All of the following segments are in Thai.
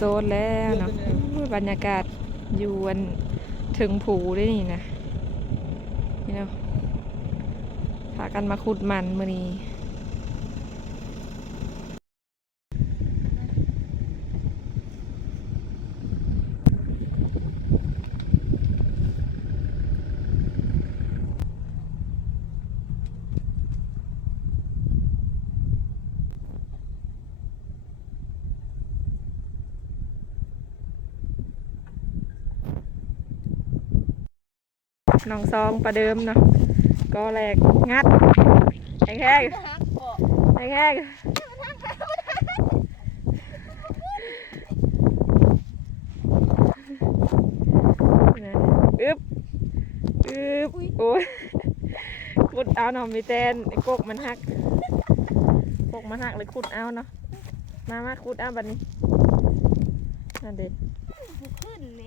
โซนแล้วเนาะบรรยากาศอยู่อันถึงผูได้นี่นะนี่เนาะพากันมาขุดมันมือนี้ น้องซองประเดิมเนาะก็แรกงัดแห้งแห้งฮักบ่แห้งแห้งนะอึ๊บอึ๊บโอ้ยขุดเอาเนาะมีแตนไอ้กกมันหักกกมันหักเลยขุดเอาเนาะมามาขุดเอาบัดนี้นั่นเด็ขึ้นแหม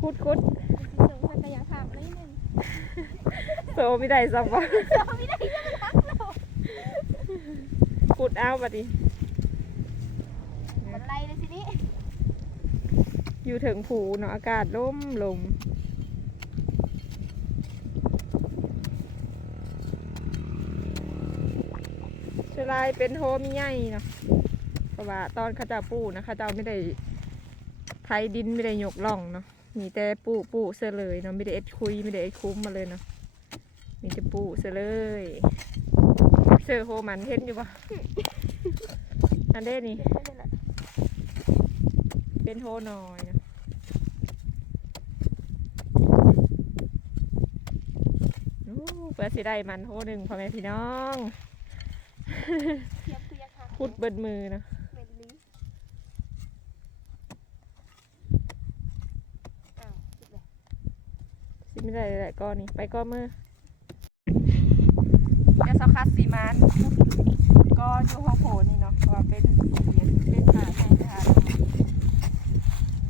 ขุดขุด สิส่งพันกายภาพอะไรนึง โซ ไม่ได้สับวะเราไม่ได้ยังรักเราขุดเอาบัดนี้มันไล่เลยสินี่อยู่ถึงผูเนาะอากาศร่มลมชลายเป็นโฮมีใหญ่เนาะเพราะว่าตอนเข้าเจ้าปูนะเข้าเจ้าไม่ได้ไทยดินไม่ได้ยกล่องเนาะมีแต่ปูปูเสือเลยเนาะไม่ได้เอ็ดคุยไม่ได้เอ็ดคุ้มมาเลยเนาะ มีแต่ปูเสือเลยเสือโฮมันเห็นอยู่ปะอันเด้นี่ เป็นโฮหน่อยนะโอ้เพื่อสิได้มันโฮหนึ่งพ่อแม่พี่น้องเทียบคือยักษ์หักพูดเบิดมือนะเม็ดลิ้นอ้าวคิดเลยสิไม่ได้แหละก้อนนี้ไปก้อนมือ แกสคัสซีมานก็อยู่ห้องโถนี่เนาะว่าเป็นเสียเป็นหาแทนค่ะ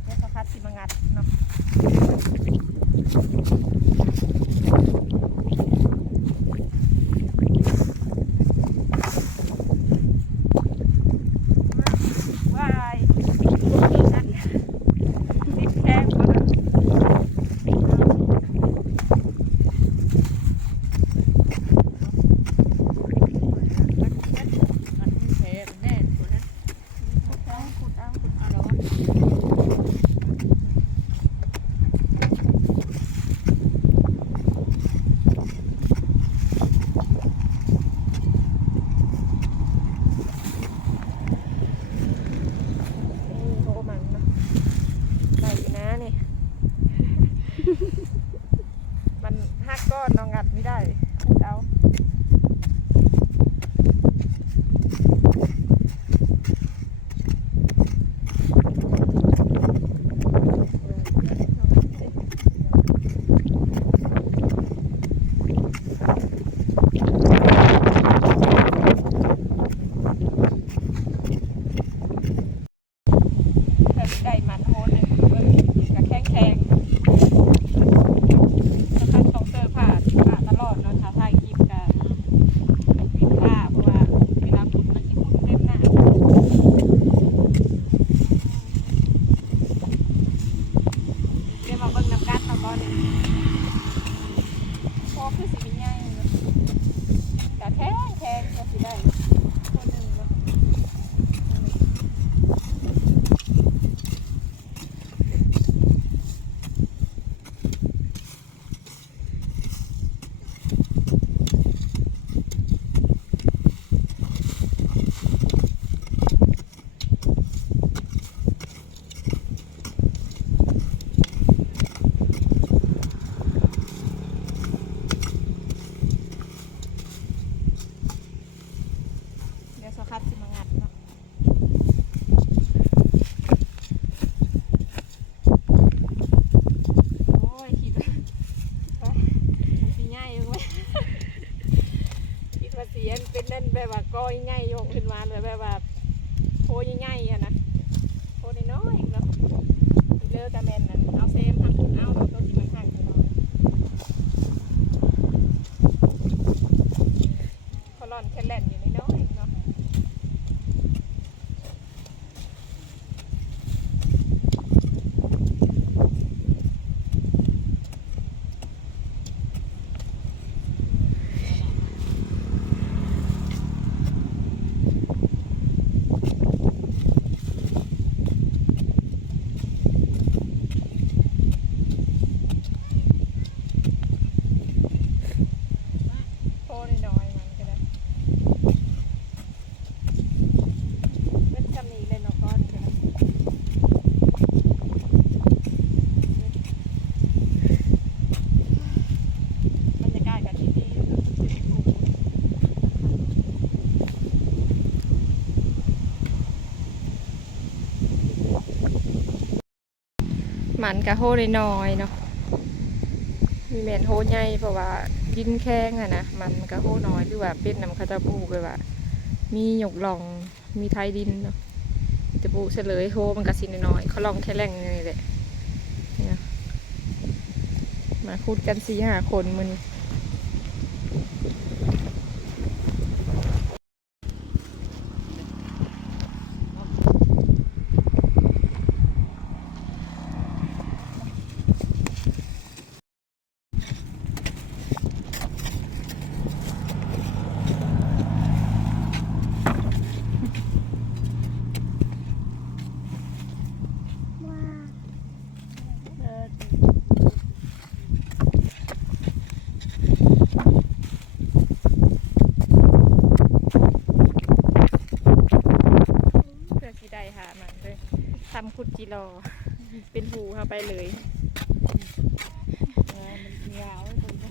แกสคัสซีมังัดเนาะ ยง่ายโยกขึ้นมาเลยแบบว่าโพง่ายๆอะนะโพน้อยๆเนาะอีเลิกกระแมนนั่นเอาเซมทำคุณเอาตัวที่มันหักเนาะคอลอนแคลนอยู่น้อยๆเนาะ มันกะโหน้อยเนาะมีแมนโหใหญ่เพราะว่าดินแข้งอะนะมันกะโฮน้อยหรือว่าเป็นน้ำเขาจะปลูกเลยว่า มีหยกหลองมีไทยดินเนาะจะปูเฉลยโฮมันก็สิน้อยเขาลองแค่แรงนี่แหละมาคุดกันสี่ห้าคนมัน ว้าเออ เพื่อที่ได้หามันเลยทำคุดจิร อ เป็นหูเข้าไปเลยออมันยาวเลยตรงนี้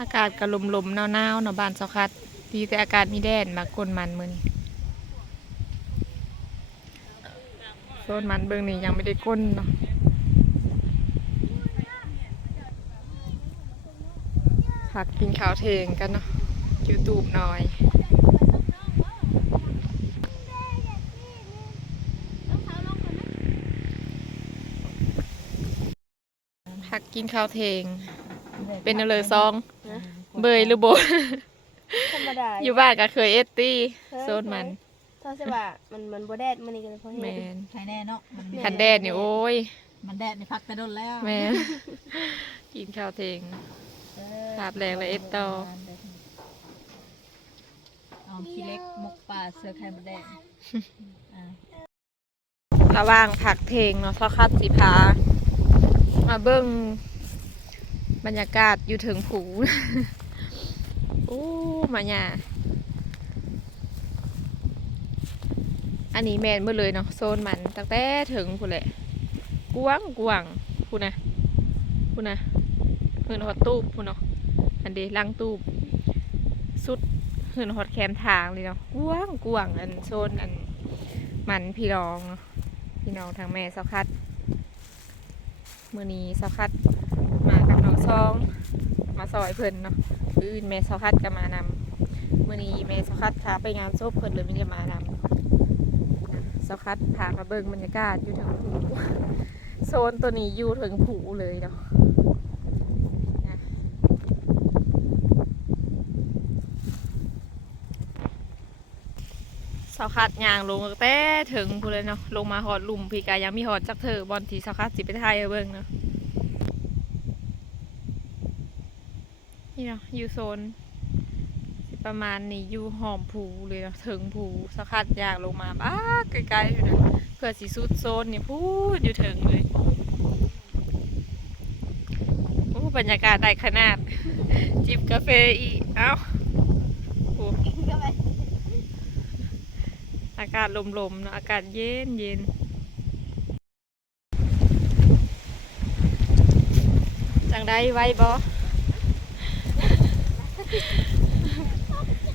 อากาศก็ลมๆหนาวๆเนาะบ้านเซาคัด ดีแต่อากาศมีแดดมากวนมันมือนี้โซนมันเบื้องนี้ยังไม่ได้ก้นเนาะ ผักกินข้าวเทงกันเนาะยูทูบหน่อยผักกินข้าวเทง เป็นอะไรซอง เบยหรือโบธรรมดาอยู่บ้านก็เคยเอตตี้โซนมันเท่าใช่ป่ะมันมันบ่แดดมันนี่กันเพราะแมเห็นนใครแน่เนาะมันคันแดดนี่โอ้ย มันแดดในพักแต่โดนแล้วแม่กินข้าวเทง เออภาพแรงและเอ็ดต่อ เอาขี้เล็กมกป่าเสือไข่มดแดงอ่าระหว่างผักเพลงเนาะเพราะคัดสิพา มาเบิ้งบรรยากาศอยู่ถึงผู โอ้มาเนี่ยอันนี้แมนเมื่อเลยเนาะโซนมันตั้งแต่ถึงพูนแหละกวางกวางพูนนะพูนนะ เหินฮอตตูบพูนเนาะอันเดลังตูบสุดเหินฮอตแคมทางเลยเนาะกวางกวางอันโซนอันมันพี่น้องเนาะพี่น้องทางแม่สักคัดมือนี้สักคัดมากับน้องซอง มาซอยเพิ่นเนาะอื่นแม่สักคัดก็มานำมือนี้แม่สักคัดพาไปงานศพเพิ่นเลยไม่ได้มานำสักคัดพามาเบิ่งบรรยากาศอยู่ถึงผูโซนตัวนี้อยู่ถึงผูเลยเนาะ สักคัดยางลงแต่ถึงพูเลยเนาะลงมาหอดลุมพีกายังมีหอดจักเธอบอลทีสักคัดสิไปถ่ายเบิ่งเนาะนี่เนาะอยู่โซนประมาณนี้อยู่หอมผูเลยเนาะถึงผูสะคัดยากลงมาบ้าไกลๆอยู่นะเพื่อสีสุดโซนนี่พูดอยู่ถึงเลยโอ้บรรยากาศได้ขนาด จิบกาแฟอีกเอ้าอ้ ก็ไป อากาศลมๆเนาะอากาศเย็นเย็นจังได้ไว้บอ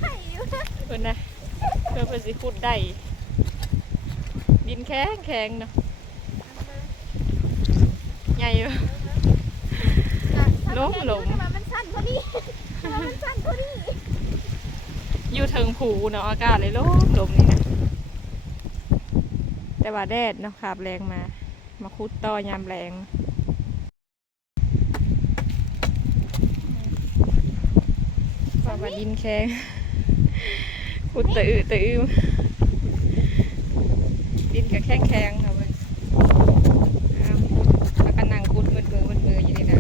ใช่อยู่เพิ่นนะเพื่อเพิ่นสิขุดได้ดินแข็งแข็งเนาะใหญ่อยู่ล้มล้มทำไมมันสั้นกว่านี้ทำไมมันสั้นกว่านี้อยู่เทิงผูเนาะอากาศเลยลมลมนี่นะ แต่ว่าแดดเนาะขาบแรงมา มาคุดต่อยามแรงว่าว่าดินแข็งคุดตะอือตะอือดินก็แข็งแข็งค่ะเว้ยอ้าวแล้วก็นั่งคุดมืดมือมืดมืออยู่นี่นะ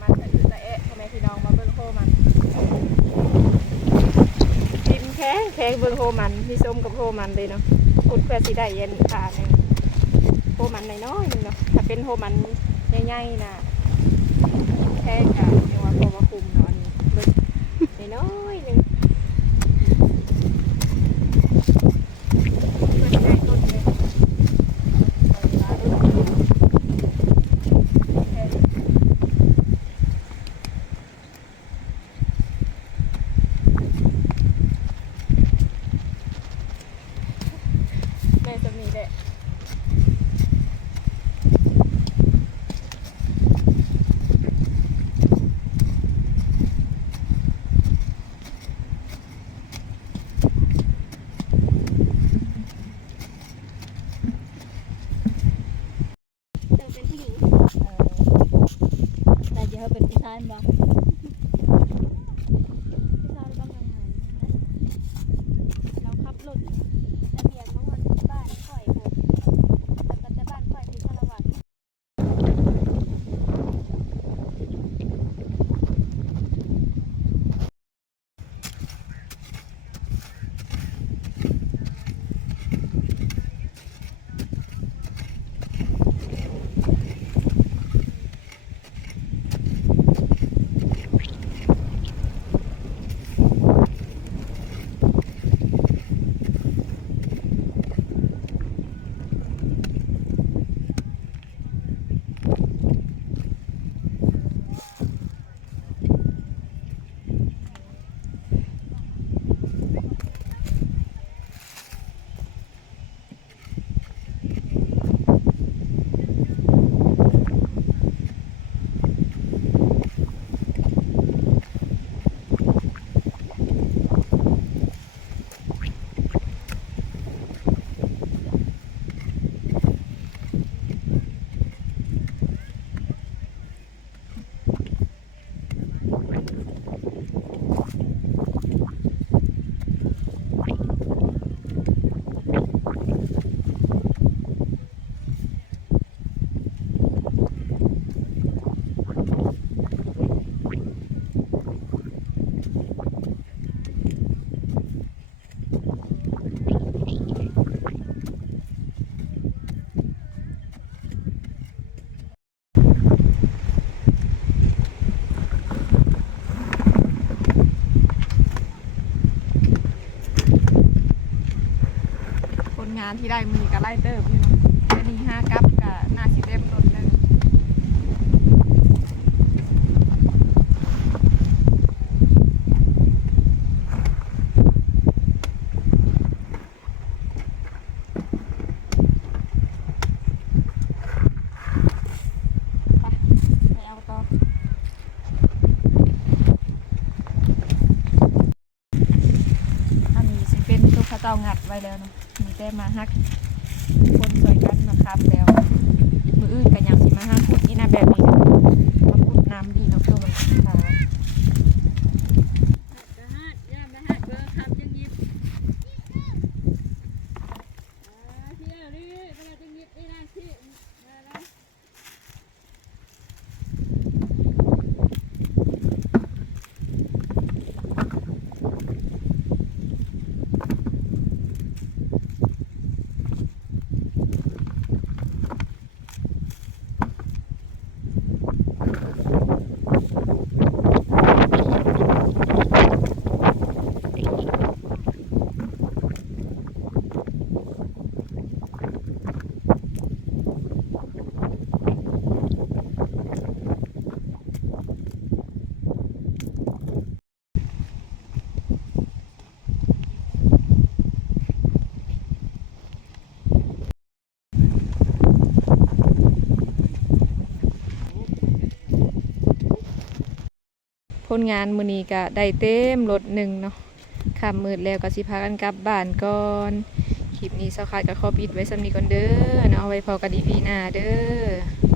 มันจะอืดจะเอะทำไมพี่น้องมาเบิ่งโฮมันดินแข็งแข็ง เบิ่งโฮมันพี่ส้มกับโฮมันเลยเนาะขุดเพื่อสิได้เย็นผ่าหนึ่งมันน้อยๆนึงเนาะถ้าเป็นโฮมันใหญ่ๆนะแค่กะเรียกว่าพอมาคุมเนาะอันนี้เบิ่งน้อยานที่ได้มือกับไล่เติมนี่เนาะอันนี้ห้ากับกับหน้าสิเต็มรถเลยไปไปเอาต่ออันนี้สิเป็นทุกข้าเจ้างัดไว้แล้วเนาะ ได้มาฮักคนสวยกันนะครับแล้ว มืออื่นกันยังสิมาฮักพูดที่หน้าแบบนี้มาพูดน้ำดีเนาะทุกคนค่ะฮัดย่ามาฮัดเบอร์คำจังยิบอ่าเที่ยวนี่เวลาจังยิบนี่นะที่มาแล้ว คนงานมือนี้ก็ได้เต็มรถหนึ่งเนาะค่ำมืดแล้วก็สิพากันกลับบ้านก่อนคลิปนี้สาขาดกับขอปิดไว้สำนีก่อนเด้อเนาะเอาไว้พอกันอีพีหน้าเด้อ